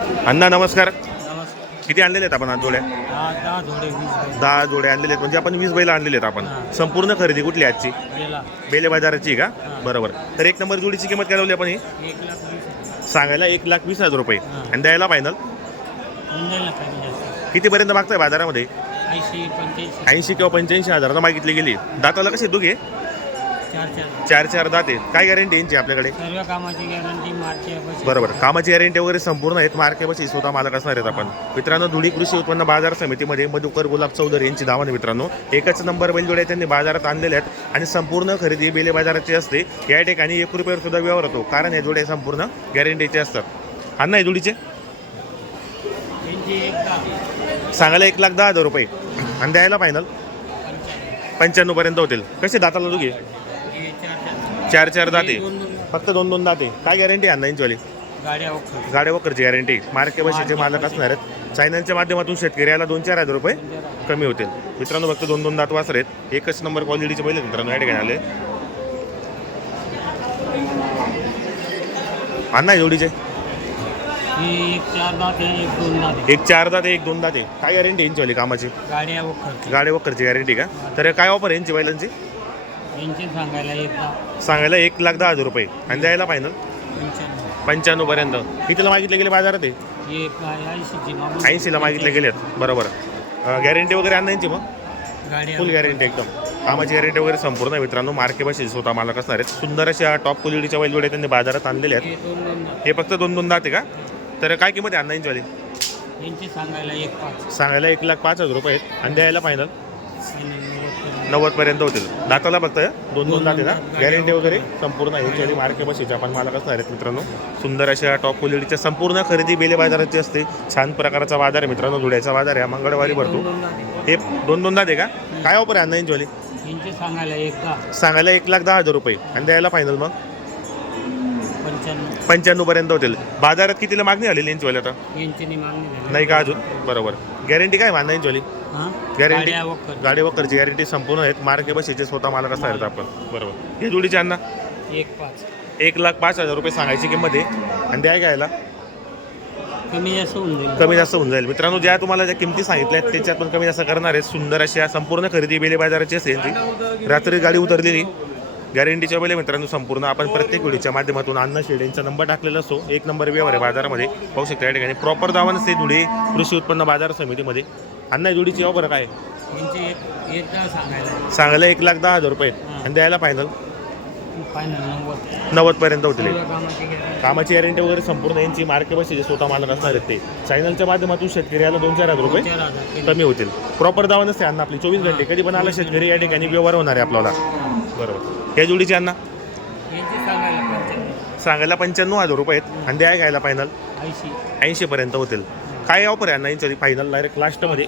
अण्णा नमस्कार. किती आणलेले आहेत आपण आज जोड्या? दहा जोडे जोड्या आणलेले आहेत. म्हणजे आपण वीस बैल आणलेले आहेत आपण. संपूर्ण खरेदी कुठली आजची? बेले. बाजाराची का. बरोबर. तर एक नंबर जोडीची किंमत काय लावली आपण ही? हजार. सांगायला एक लाख वीस हजार रुपये. आणि द्यायला फायनल कितीपर्यंत मागताय बाजारामध्ये? ऐंशी किंवा पंच्याऐंशी हजाराला मागितली गेली. दाताला कसे दुगे चार चार चार चार दाते काय गॅरंटी यांची आपल्याकडे? सर्व कामाची गॅरंटी मार्च बरोबर. कामाची गॅरंटी वगैरे संपूर्ण आहेत. मार्के बशी स्वतः मालक असणार आहेत आपण. मित्रांनो धुळी कृषी उत्पन्न बाजार समितीमध्ये मधुकर गुलाब चौधरी यांची धावण मित्रांनो. एकच नंबर बैलजोड्या त्यांनी बाजारात आणलेल्या आहेत आणि संपूर्ण खरेदी बेले बाजाराची असते. या ठिकाणी एक रुपयावर सुद्धा व्यवहार होतो. कारण या जोड्या संपूर्ण गॅरंटीचे असतात. जोडीचे? त्यांची एक दहा सांगायला एक लाख दहा हजार रुपये. आणि द्यायला फायनल पंच्याण्णव. पंच्याण्णव पर्यंत होतील. कसे दाताला दुघे? चार चार दाते. फक्त दोन दोन दाते. काय गॅरंटी यांचीवाली गाड्या वकरची गॅरंटी मार्के बशीचे मालक असणार आहेत. चॅनलच्या माध्यमातून शेतकऱ्याला दोन चार हजार रुपये कमी होतील. मित्रांनो फक्त दोन दोन दात वासर आहेत. एकच नंबर क्वालिटीचे पहिले मित्रांनो या ठिकाणी आले. जोडीचे. ही एक चार दात आहे एक दोन दात आहे. एक चार दात एक दोन दात आहे. काय गॅरंटी यांची वाली कामाची? गाड्या वखर गाडी वकरची गॅरंटी का? तर काय ऑफर यांची बैलांची? यांचे सांगायला एक दहा सांगायला एक लाख दहा हजार रुपये. आणि द्यायला फायनल पंच्याण्णव. पंच्याण्णव पर्यंत. कितीला मागितले गेले बाजारात हे ऐंशीची मागून ऐंशीला मागितले गेलेत. बरोबर. गॅरंटी वगैरे आणा यांची मग? फुल गॅरंटी एकदम. कामाची गॅरंटी वगैरे संपूर्ण आहे मित्रांनो. मार्के बशी स्वतः मालक असणार आहेत. सुंदर अशा टॉप क्वालिटीच्या बैलजोड्या त्यांनी बाजारात आणलेल्या आहेत. हे दोन हे फक्त दोन दोन दात का? तर काय किंमत आहे अण्णांची वाली? यांचे सांगायला एक पाच. सांगायला एक लाख पाच हजार रुपये आहेत. आणि द्यायला फायनल आणि नव्वद पर्यंत होतील. दाताला फक्त दोन दोन दात ना? गॅरंटी वगैरे? संपूर्ण आहे याची मार्के बशीचे आपण मालक असणार आहेत मित्रांनो. सुंदर अशा टॉप क्वालिटीच्या संपूर्ण खरेदी बेले बाजाराची असते. छान प्रकारचा बाजार आहे मित्रांनो धुळ्याचा बाजार आहे. मंगळवारी भरतो. हे दोन दोन दात का? काय ऑफर आहे यांचे सांगायला एक सांगायला एक लाख दहा हजार रुपये. आणि द्यायला फायनल मग? पंच्याण्णव. पर्यंत होतील. बाजारात कितीला मागणी आलेली यांची आता? झाली. नाही का अजून? बरोबर. गॅरंटी काय यांची वाली? Guarantee? गाड्या वखर गाडी वकरची गॅरंटी संपूर्ण आहेत. मार्के बशीचे स्वतः मालक असणार आहेत आपण. बरोबर. हे जोडीचे अण्णा? एक पाच. एक लाख पाच हजार रुपये सांगायची किंमत आहे. आणि द्याय घ्यायला. कमी जास्त होऊन जाईल. कमी जास्त होऊन जाईल. मित्रांनो ज्या तुम्हाला ज्या किमती सांगितल्या आहेत त्याच्यात पण कमी जास्त करणार आहेत. सुंदर अशा संपूर्ण खरेदी बेले बाजाराची असेल ती. रात्री गाडी उतरलेली. गॅरंटीच्या वेळे मित्रांनो संपूर्ण आपण प्रत्येक वेळीच्या माध्यमातून अन्न शेड यांचा नंबर टाकलेला असतो. एक नंबर व्यवहार आहे बाजारामध्ये. पाहू शकता या ठिकाणी. प्रॉपर दावा नसते धुळे कृषी उत्पन्न बाजार समितीमध्ये. अन्न जोडीची ऑफर काय? सांगायला एक लाख दहा हजार रुपये. आणि द्यायला फायनल फायनल नव्वद. नव्वद पर्यंत होतील. कामाची गॅरंटी वगैरे संपूर्ण यांची मार्के बसीचे स्वतः मालक असणार आहेत ते. चॅनलच्या माध्यमातून शेतकऱ्याला दोन चार हजार रुपये. कमी होतील. प्रॉपर दावा नसते अन्न आपली. चोवीस घंटे. कधी पण आला शेतकरी या ठिकाणी व्यवहार होणार आहे आपल्याला. बरोबर. या जोडीची अण्णा? यांचे सांगायला पंच्याण्णव. हजार रुपये आहेत. आणि द्या घ्यायला फायनल ऐंशी. ऐंशी पर्यंत होतील. काय ऑफर आहे यांची फायनल डायरेक्ट लास्टमध्ये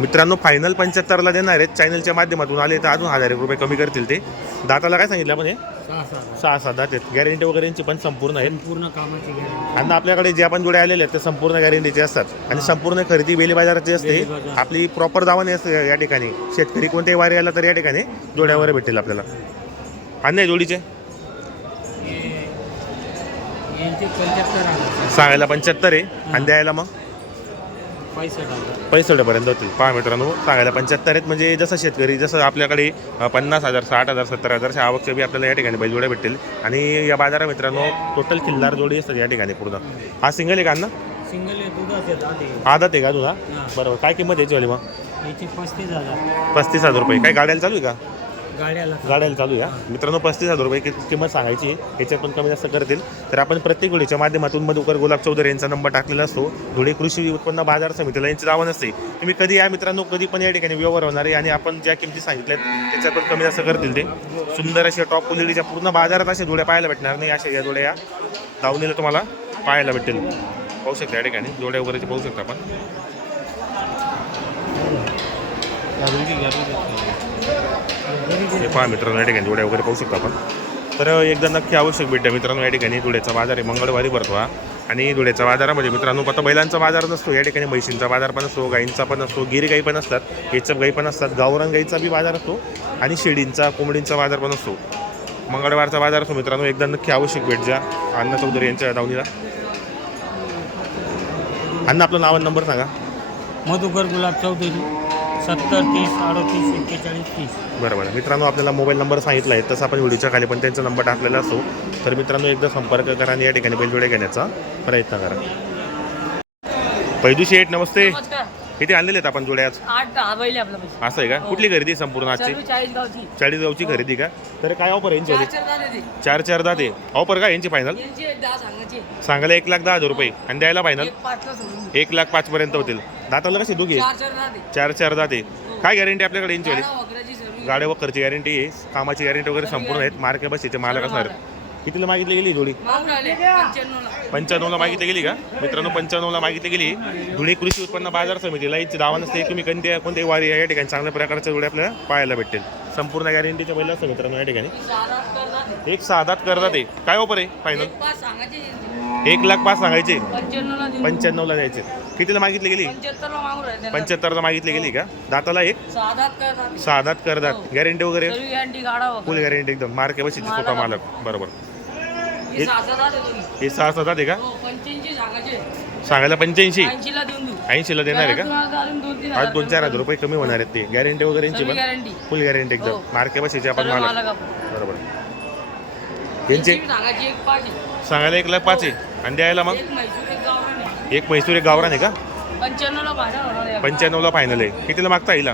मित्रांनो फायनल पंच्याहत्तरला देणार आहेत. चॅनलच्या माध्यमातून आले तर अजून हजार रुपये कमी करतील ते. दाताला काय सांगितलं हे? सहा सहा दात आहेत. गॅरंटी वगैरे यांची पण संपूर्ण आहेत. पूर्ण कामाची गॅरंटी आणि आपल्याकडे जे आपण जोडे आलेले आहेत ते संपूर्ण गॅरंटीचे असतात. आणि संपूर्ण खरेदी बेली बाजाराची असते. आपली प्रॉपर दावाने असते या ठिकाणी. शेतकरी कोणत्याही वारी आला तर या ठिकाणी जोड्यावर भेटेल आपल्याला. आणि नाही जोडीचे? सांगायला पंच्याहत्तर आहे. आणि द्यायला मग? पैसठ हजार पैसष्टपर्यंत होतील. पहा मित्रांनो सांगायला पंच्याहत्तर आहेत. म्हणजे जसं शेतकरी जसं आपल्याकडे पन्नास हजार साठ हजार सत्तर हजार अशा आवकच्या बी आपल्याला या ठिकाणी बैलजोड्या भेटेल आणि या बाजारात मित्रांनो टोटल किल्लार जोडी असतात या ठिकाणी पूर्ण. हा सिंगल आहे का अण्णा सिंगल आदत आहे का तुझा. बरोबर. काय किंमत याची वाली मग? पस्तीस हजार. पस्तीस हजार रुपये. काय गाड्याला चालू आहे का? गाड्याला गाड्याला चालू या. मित्रांनो पस्तीस हजार रुपये किंमत सांगायची. आहे. याच्यात पण कमी जास्त करतील. तर आपण प्रत्येक गोळीच्या माध्यमातून मधुकर गुलाब चौधरी यांचा नंबर टाकलेला असतो. धुळे कृषी उत्पन्न बाजार समितीला यांची दावा नसते. तुम्ही कधी या मित्रांनो? कधी पण या ठिकाणी व्यवहार होणार आहे आणि आपण ज्या किमती सांगितल्यात त्याच्यात पण कमी जास्त करतील ते. सुंदर अशा टॉप क्वालिटीच्या पूर्ण बाजारात अशा जोड्या पाहायला भेटणार नाही. अशा या जोड्या या दावणीला तुम्हाला पाहायला भेटेल पाहू शकता या ठिकाणी. जोड्या वगैरे पाहू शकता आपण. हे पहा मित्रांनो या ठिकाणी जोड्या वगैरे पाहू शकतो आपण. तर एकदा नक्की आवश्यक भेट द्या मित्रांनो या ठिकाणी धुळ्याचा बाजार आहे मंगळवारी भरतो हा. आणि धुळ्याच्या बाजारामध्ये मित्रांनो आता बैलांचा बाजार नसतो या ठिकाणी म्हैशींचा बाजार पण असतो गाईंचा पण असतो गिरी गाई पण असतात हेचप गाई पण असतात गावरान गाईचा बी बाजार असतो आणि शेळींचा कोंबडींचा बाजार पण असतो. मंगळवारचा बाजार असतो मित्रांनो एकदा नक्की आवश्यक भेट द्या. अण्णा चौधरी यांच्या दावणीला. अण्णा आपलं नाव नंबर सांगा. मधुकर गुलाब चौधरी. सत्तर तीस अडतीस एक्केचाळीस तीस. बरं बरं मित्रांनो आपल्याला मोबाईल नंबर सांगितला आहे. तसं आपण व्हिडिओच्या खाली पण त्यांचा नंबर टाकलेला असतो. तर मित्रांनो एकदा संपर्क करा आणि या ठिकाणी बैलजोड्या घेण्याचा प्रयत्न करा. पैदू शेठ नमस्ते. नमस्कार. किती आणलेले आहेत आपण जोड्या आज आठ दहा आपल्या असं आहे का? कुठली खरेदी संपूर्ण आजची? चाळीस गावची. चाळीस गावची खरेदी का? तर काय ऑफर आहे यांची चार वाली? चार. चार चार दाते ऑफर काय यांची फायनल दहा सांगायला एक लाख दहा हजार रुपये. आणि द्यायला फायनल एक लाख पाच पर्यंत होतील. दाताला कशी दोघी चार चार चार चार दाते काय गॅरंटी आपल्याकडे यांची सर्व गाड्या वखरची गॅरंटी आहे. कामाची गॅरंटी वगैरे संपूर्ण आहेत. मार्के बसीचे मालक असणार आहेत. कितीला मागितली गेली आले पंच्याण्णवला मागितली गेली का? मित्रांनो पंच्याण्णवला मागितली गेली धुळे कृषी उत्पन्न बाजार समितीला याची दावा नसते तुम्ही कोणत्या कोणत्याही वारी या ठिकाणी चांगल्या प्रकारच्या जोडी आपल्याला पाहायला भेटेल. संपूर्ण गॅरंटीच्या पहिला असतं मित्रांनो या ठिकाणी. एक सहा दात करतात ते काय ऑफर आहे? फायनल एक लाख पाच सांगायचे. पंच्याण्णवला द्यायचे. कितीला मागितली गेली? पंच्याहत्तरला मागितली गेली का? दाताला एक? दात करतात. गॅरंटी वगैरे? गॅरंटी गाडा फुल वगैरे गॅरंटी एकदम. मार्के स्वतः मालक. बरोबर. हे सहा दात आहे. हे सहा का? हो सांगायला पंच्याऐंशी? ऐंशीला देणार आहे का? आज दोन चार हजार रुपये. कमी होणार आहेत ते. गॅरंटी वगैरे यांची पण? फुल गॅरंटी एकदम. हो. मार्के बसीचे आपण आपण. बरोबर. यांचे. सांगायला एक लाख पाच आहे. आणि द्यायला मग? एक म्हैसूर एक गावरान आहे. का? पंच्याण्णवला फायनल आहे. कितीला मागता येईल?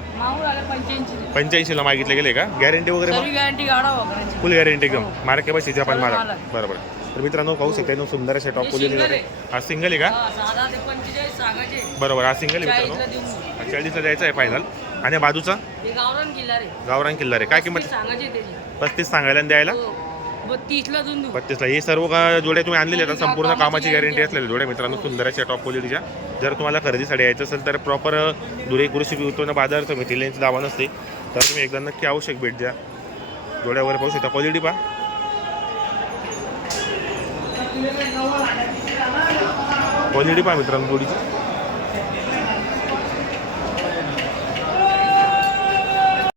पंच्याऐंशीला मागितले गेले का? गॅरंटी वगैरे गॅरंटी गाडा वगैरे फुल गॅरंटी एकदम. मार्के बसीचे आपण सर्व मालक मालक. बरोबर. तर मित्रांनो पाहू शकता एकदम सुंदर असे टॉप हे single मध्ये हा सिंगल आहे का? हा बरोबर हा सिंगल आहे मित्रांनो. चाळीसला द्यायचा आहे फायनल आणि हा बाजूचा? हे गावरान किल्ला रे गावरान किल्ला रे काय किंमत? पस्तीस सांगायला द्यायला? हो. बत्तीसला देऊ. बत्तीसला हे सर्व का जोड्या तुम्ही आणलेल्या आहेत? संपूर्ण कामाची गॅरंटी असलेल्या जोड्या मित्रांनो सुंदर अशा टॉप क्वालिटीच्या जर तुम्हाला खरेदीसाठी यायचं असेल तर प्रॉपर धुळे कृषी उत्पन्न बाजार समिती यांची दावा नसते. तर तुम्ही एकदा नक्की आवश्यक भेट द्या. जोड्या वगैरे पाहू शकता. क्वालिटी पहा. क्वालिटी पहा मित्रांनो जोडीची.